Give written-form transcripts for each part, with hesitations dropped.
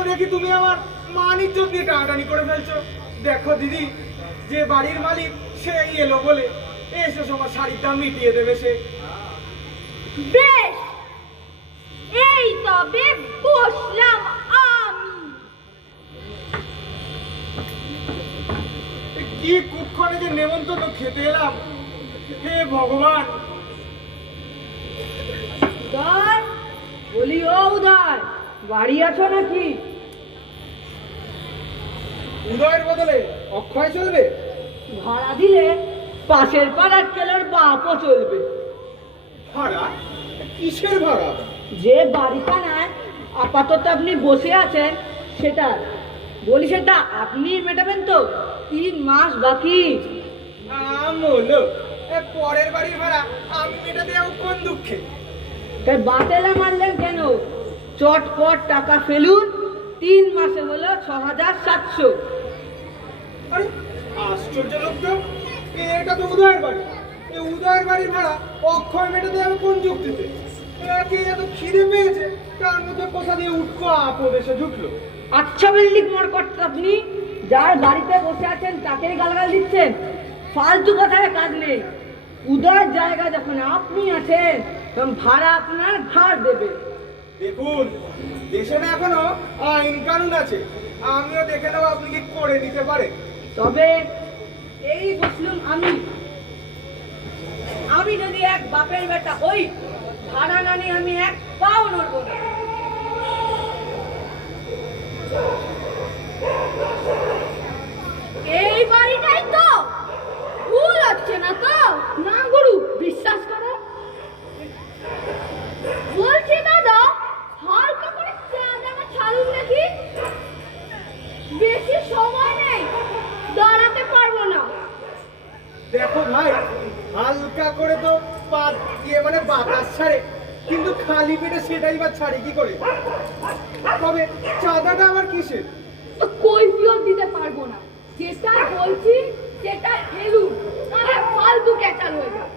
তো দেখি তুমি আমার মান ইজ্জত দিয়ে টানাটানি করে ফেলছো। দেখো দিদি, যে বাড়ির মালিক সেই এলো বলে এসে তোমার শাড়ির দাম মিটিয়ে দেবে সে। বেশ, এই তবে বসলাম আমি। কি কুক্ষণে যে নেমন্তন্ন খেতে এলাম, হে ভগবান। উদয়, বলি ও উদয়, বাড়ি আছো নাকি? উদয়ের বদলে অক্ষয় চলবে? ভাড়া দিলে পাশের পাড়ার ছেলের বাপও চলবে। ভাড়া? কিসের ভাড়া? যে বাড়িখানায় আপাতত আপনি বসে আছেন সেটা বলি, সেটা আপনি মেটাবেন তো? 3 মাস বাকি। আমলো পরের বাড়ির ভাড়া আমি মেটাতে যাবো কোন দুঃখে? তাই বাতেলা মারলেন কেন? চটপট টাকা ফেলুন। 3 মাসে হলো 6700। আরে আশ্চর্য লোক তো, এটা তো উদয়ের বাড়ি। এই উদয়ের বাড়ির ভাড়া অক্ষয় মেটাতে যাবে কোন যুক্তিতে? একে এত খিদে পেয়েছে, তার মধ্যে কোথা দিয়ে উঠকো আপদ এসে ঢুকলো। আচ্ছা বিল্ডিং মোড় করতে আপনি যার বাড়িতে বসে আছেন তাকেই গালাগাল দিচ্ছেন। ফালতু কথায় কাজ নেই। উদয়ের জায়গা যখন আপনি আছেন তখন ভাড়া আপনার ধার দেবে। দেখুন, দেশে না এখনো আইন কানুন আছে, আমিও দেখে নেবো আপনি কি করে নিতে পারে। তবে এই বসলুম আমি যদি এক বাপের বেটা হই, ভাড়া না নিয়ে আমি এক পাও নড়ব না। এই বাড়িটাই তো, ভুল হচ্ছে না তো? না গুরু, বিশ্বাস করো। বলছি দাদা, হালকা করে চাঁদাটা ছাড়ুন দেখি। বেশি সময় নেই, দাঁড়াতে পারবো না। দেখো ভাই, হালকা করে তো মানে বাতাস ছাড়ে, কিন্তু খালি পেটে সেটাই বা ছাড়ে কি করে? তবে চাঁদাটা আবার কিসের? কৈফিয়ত দিতে পারবো না। যেটা বলছি সেটা ফেলুন, আরে ফালতু ক্যাচাল হয়ে যাবে।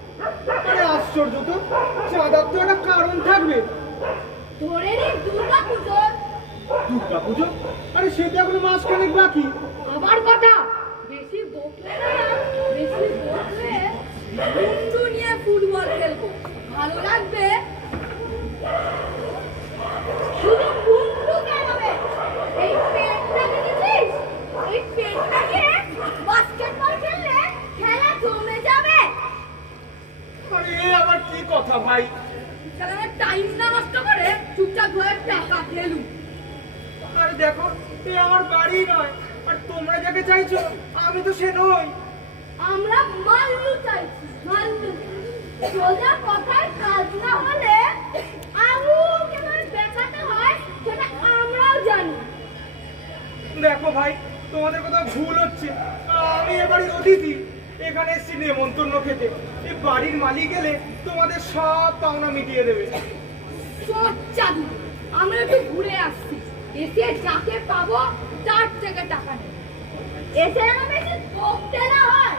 আরে আশ্চর্য তো, চাঁদার তো একটা কারণ থাকবে। ধরে নিন দুর্গা পুজো। দুর্গা পুজো? আরে সেটা এখনো মাসখানেক বাকি। আবার কথা বেশি বকলে না, বেশি বকলে বন্ধু নিয়ে ফুটবল খেলবো, ভালো লাগবে? শুধু বন্ধু কেন বে? এই পেটটা দেখেছিস? এই পেটটাকে বাস্কেটবল খেললে খেলা জমে যাবে। আরে এ আবার কি কথা ভাই? তাহলে টাইম না নষ্ট করে চুপচাপ ঘরে টাকা ফেলুন। আরে দেখো, এ আমার বাড়ি নয়, আর তোমরা যাকে চাইছো আমি তো সে নই। আমরা মাল্লু চাইছি, মাল্লু। সোজা কথায় কাজ না হলে আঙুল কিভাবে বেঁকাতে হয় সেটা আমরাও জানি। দেখো ভাই, তোমাদের কথা ভুল হচ্ছে। আমি এ বাড়ির অতিথি, এখানে এসেছি নেমন্তন্ন খেতে। এই বাড়ির মালিক এলে তোমাদের সব পাওনা মিটিয়ে দেবে। সোচ্চা দিদি, আমরা একটু ঘুরে আসছি, এসে যাকে পাবো তার থেকে টাকা নেব। এসে যেন বেশি বকতে না হয়।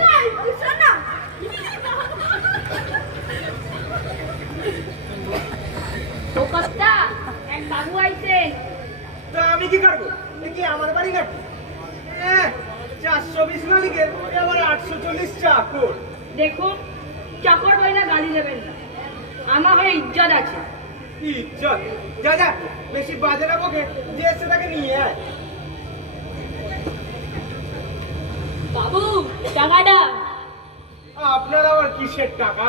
লাই, শোনা। ও কর্তা, এক বাবু আইছে। তা আমি কি করবো? এ কি আমার বাড়ি নাকি? 420 মালিকের, এ আবার 840 চাকর। দেখুন, চাকর বইলা গালি দেবেন না, আমার হয়ে ইজ্জত আছে। ইজ্জত? যা যা, বেশি বাজে না বকে, যে এসে তাকে নিয়ে আয়। বাবু, টাকাটা। আপনার আবার কিসের টাকা?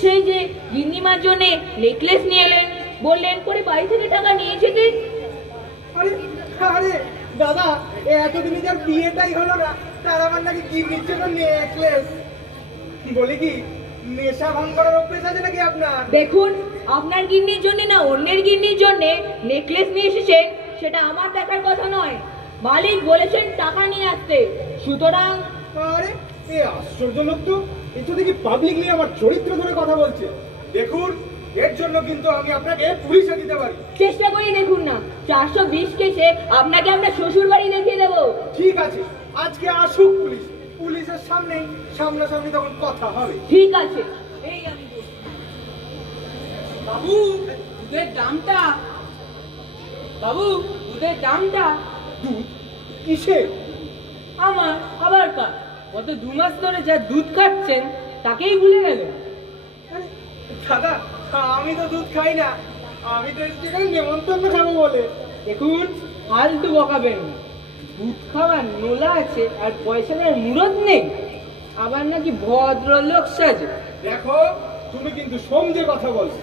সেই যে গিন্নিমার জন্য নেকলেস নিয়ে এলেন, বললেন করে বাড়ি থেকে টাকা নিয়ে যেতে। আরে আরে দাদা, এতদিনে যার বিয়েটাই হলো না, তার আবার নাকি গিন্নির জন্য নেকলেস? বলি কি, নেশা ভাঙ করার অভ্যেস আছে নাকি আপনার? দেখুন, আপনার গিন্নির জন্য না অন্যের গিন্নির জন্য নেকলেস নিয়ে এসেছেন সেটা আমার দেখার কথা নয়। মালিক বলেছেন টাকা নিয়ে আসতে, সুতরাং। আরে এ আশ্চর্য লোক তো, এ তো দেখি পাবলিকলি আমার চরিত্র ধরে কথা বলছে। দেখুন, এর জন্য কিন্তু আমি আপনাকে পুলিশে দিতে পারি। চেষ্টা করি দেখুন না, 420 কেসে আপনাকে আমরা শ্বশুর বাড়ি দেখিয়ে দেবো। ঠিক আছে, আজকে আসুক পুলিশ, পুলিশের সামনেই সামনাসামনি তখন কথা হবে। ঠিক আছে, এই আমি বাবু, দুধের দামটা। বাবু দুধের দামটা দুধ কিসে? আমার আবার কার গত 2 মাস ধরে যা দুধ খাচ্ছেন তাকেই ভুলে গেলেন। আরে, দাদা আমি তো দুধ খাই না, আমি তো এসেছি এখানে নেমন্তন্ন খাবো বলে। দেখুন ফালতু বকাবেন না, দুধ খাওয়ার নোলা আছে আর পয়সা দেওয়ার মুরত নেই, আবার নাকি ভদ্রলোক সাজে। দেখো তুমি কিন্তু সমঝে কথা বলছো।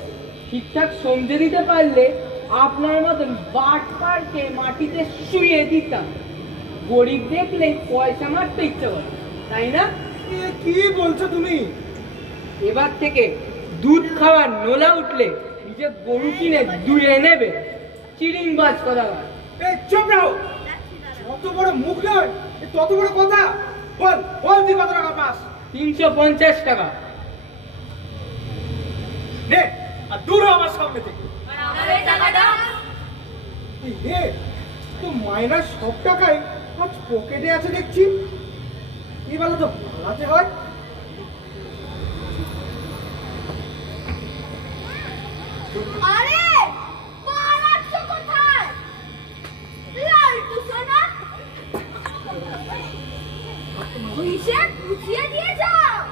ঠিকঠাক সমঝে দিতে পারলে আপনার মতন বাটপারকে মাটিতে শুয়ে দিতাম। গরিব দেখলে পয়সা মারতে ইচ্ছে করে, তাই না? এ কি বলছো তুমি? এবার থেকে দুধ খাওয়ার নোলা উঠলে নিজে গরু কিনে দুয়ে নেবে। চিড়িংবাজ কথা বলে। এই চুপ রাও, যত বড় মুখ নয় এ তত বড় কথা। বল বল তুই কত টাকা পাস? 350 টাকা। নে আর দূর হ আমার সামনে থেকে। এই রে, তো মাইনার সব টাকাই আজ পকেটে আছে দেখছি। এবেলা তো ভাড়াতে হয়।